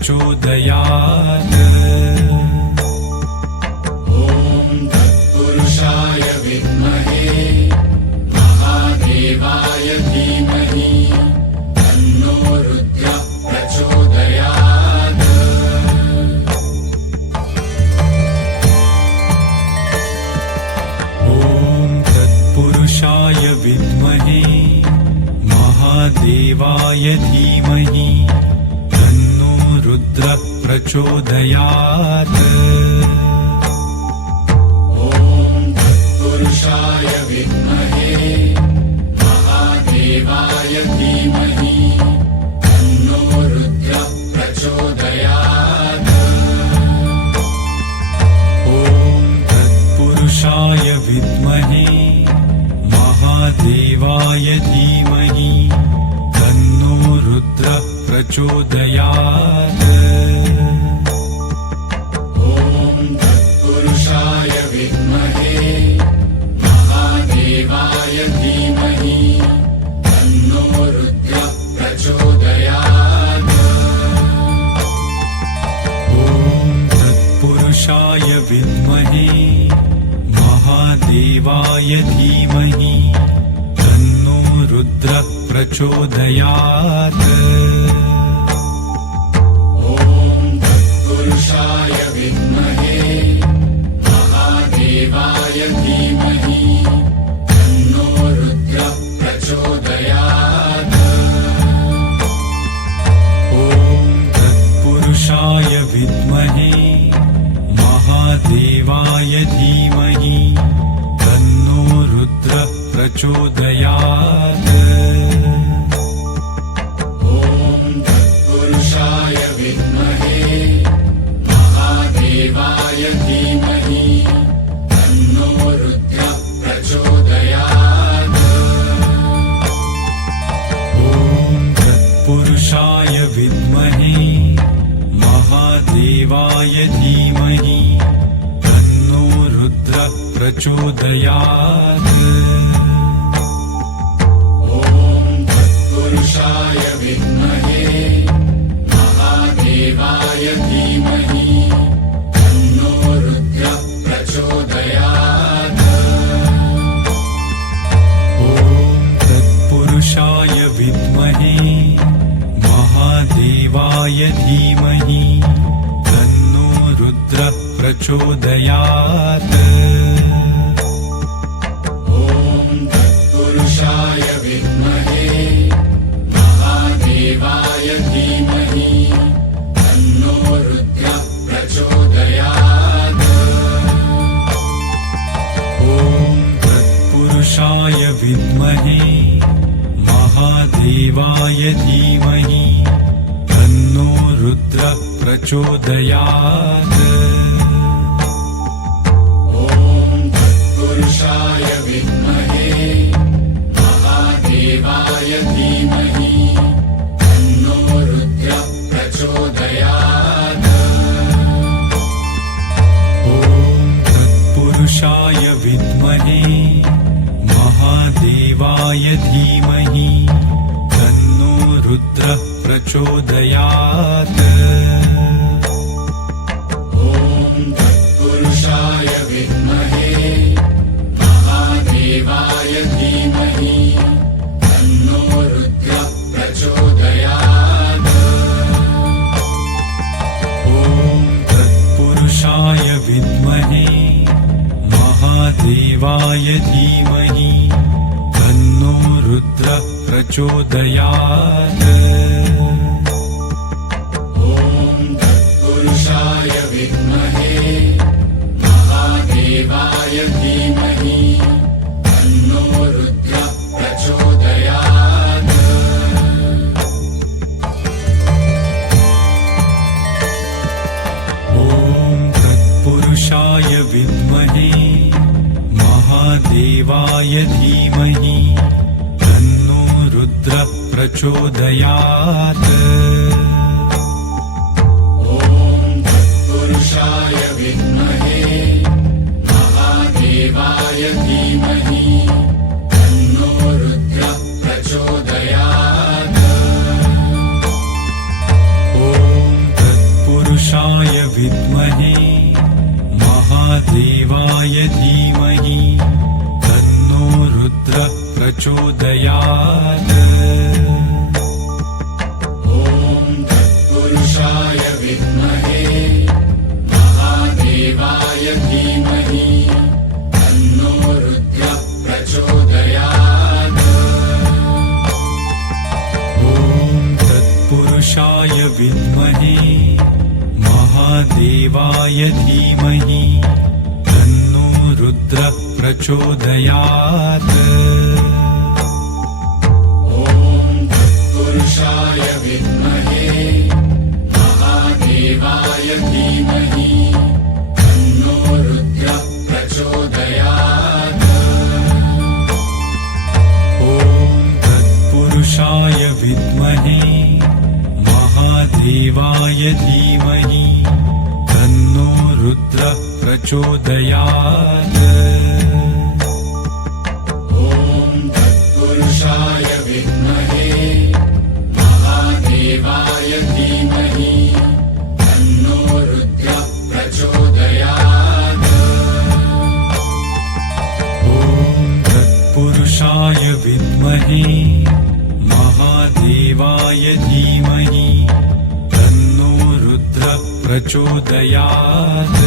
प्रचोदयात्। ॐ तत्पुरुषाय विद्महे महादेवाय धीमहि तन्नो रुद्रः प्रचोदयात्। ॐ तत्पुरुषाय विद्महे महादेवाय धीमहि तन्नो रुद्रः प्रचोदयात्। ॐ तत्पुरुषाय विद्महे महादेवाय धीमहि तन्नो रुद्रः प्रचोदयात्। ॐ तत्पुरुषाय विद्महे महादेवाय धीमहि तन्नो रुद्रः प्रचोदयात्। ॐ तत्पुरुषाय विद्महे महादेवाय धीमहि तन्नो रुद्रः प्रचोदयात्। ॐ तत्पुरुषाय विद्महे महादेवाय धीमहि तन्नो रुद्रः प्रचोदयात्। ॐ तत्पुरुषाय विद्महे महादेवाय धीमहि तन्नो रुद्रः प्रचोदयात्। ॐ तत्पुरुषाय विद्महे महादेवाय धीमहि तन्नो रुद्रः प्रचोदयात्। ॐ तत्पुरुषाय विद्महे महादेवाय धीमहि तन्नो रुद्रः प्रचोदयात्। ॐ तत्पुरुषाय विद्महे महादेवाय धीमहि तन्नो रुद्रः प्रचोदयात्। ॐ तत्पुरुषाय विद्महे महादेवाय धीमहि तन्नो रुद्रः प्रचोदयात्। ॐ तत्पुरुषाय विद्महे महादेवाय धीमहि तन्नो रुद्रः प्रचोदयात्। ॐ तत्पुरुषाय विद्महे महादेवाय धीमहि तन्नो रुद्रः प्रचोदयात्। ॐ तत्पुरुषाय विद्महे महादेवाय धीमहि तन्नो रुद्रः प्रचोदयात्। ॐ तत्पुरुषाय विद्महे महादेवाय धीमहि तन्नो रुद्रः प्रचोदयात्। ॐ तत्पुरुषाय विद्महे महादेवाय धीमहि तन्नो रुद्रः प्रचोदयात्। ॐ तत्पुरुषाय विद्महे महादेवाय धीमहि तन्नो रुद्रः प्रचोदयात्। ॐ तत्पुरुषाय विद्महे महादेवाय धीमहि तन्नो रुद्रः प्रचोदयात्। ॐ तत्पुरुषाय विद्महे महादेवाय धीमहि तन्नो रुद्रः प्रचोदयात्। ॐ तत्पुरुषाय विद्महे महादेवाय धीमहि तन्नो रुद्रः प्रचोदयात्। ॐ तत्पुरुषाय विद्महे महादेवाय धीमहि तन्नो रुद्रः प्रचोदयात्। प्रचोदयात् ॐ तत्पुरुषाय विद्महे महादेवाय धीमहि तन्नो रुद्रः प्रचोदयात् ॐ तत्पुरुषाय विद्महे महादेवाय धीमहि तन्नो रुद्रः प्रचोदयात् ॐ तत्पुरुषाय विद्महे महादेवाय धीमहि तन्नो रुद्रः प्रचोदयात् ॐ तत्पुरुषाय विद्महे महादेवाय धीमहि तन्नो रुद्रः प्रचोदयात् ॐ तत्पुरुषाय विद्महे महादेवाय धीमहि तन्नो रुद्रः प्रचोदयात् ॐ तत्पुरुषाय विद्महे महादेवाय धीमहि तन्नो रुद्रः प्रचोदयात्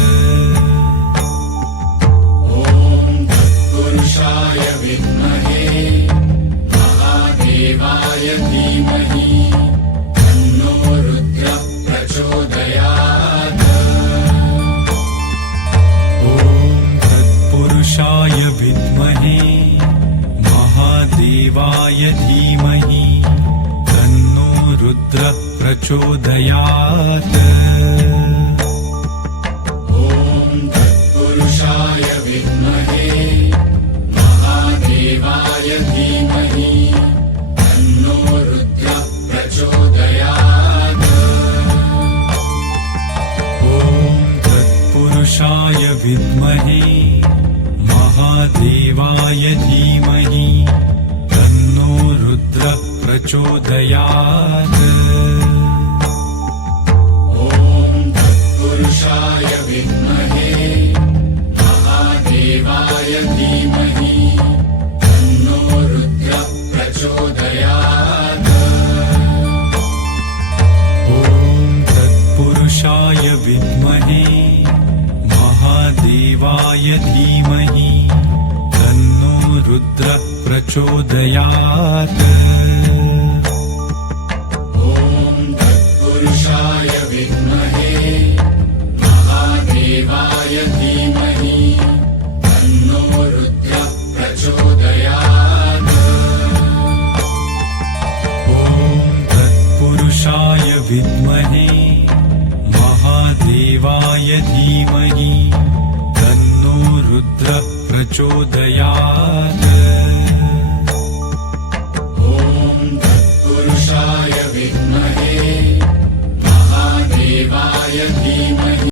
ॐ तत्पुरुषाय विद्महे महादेवाय धीमहि तन्नो रुद्रः प्रचोदयात् ॐ तत्पुरुषाय विद्महे महादेवाय धीमहि तन्नो रुद्रः प्रचोदयात् ॐ तत्पुरुषाय विद्महे महादेवाय धीमहि तन्नो रुद्रः प्रचोदयात् ॐ तत्पुरुषाय विद्महे महादेवाय धीमहि तन्नो रुद्रः प्रचोदयात् ॐ तत्पुरुषाय विद्महे महादेवाय धीमहि तन्नो रुद्रः प्रचोदयात् ॐ तत्पुरुषाय विद्महे महादेवाय धीमहि तन्नो रुद्रः प्रचोदयात् ॐ तत्पुरुषाय विद्महे महादेवाय धीमहि तन्नो रुद्रः प्रचोदयात् ॐ तत्पुरुषाय विद्महे महादेवाय धीमहि तन्नो रुद्रः प्रचोदयात्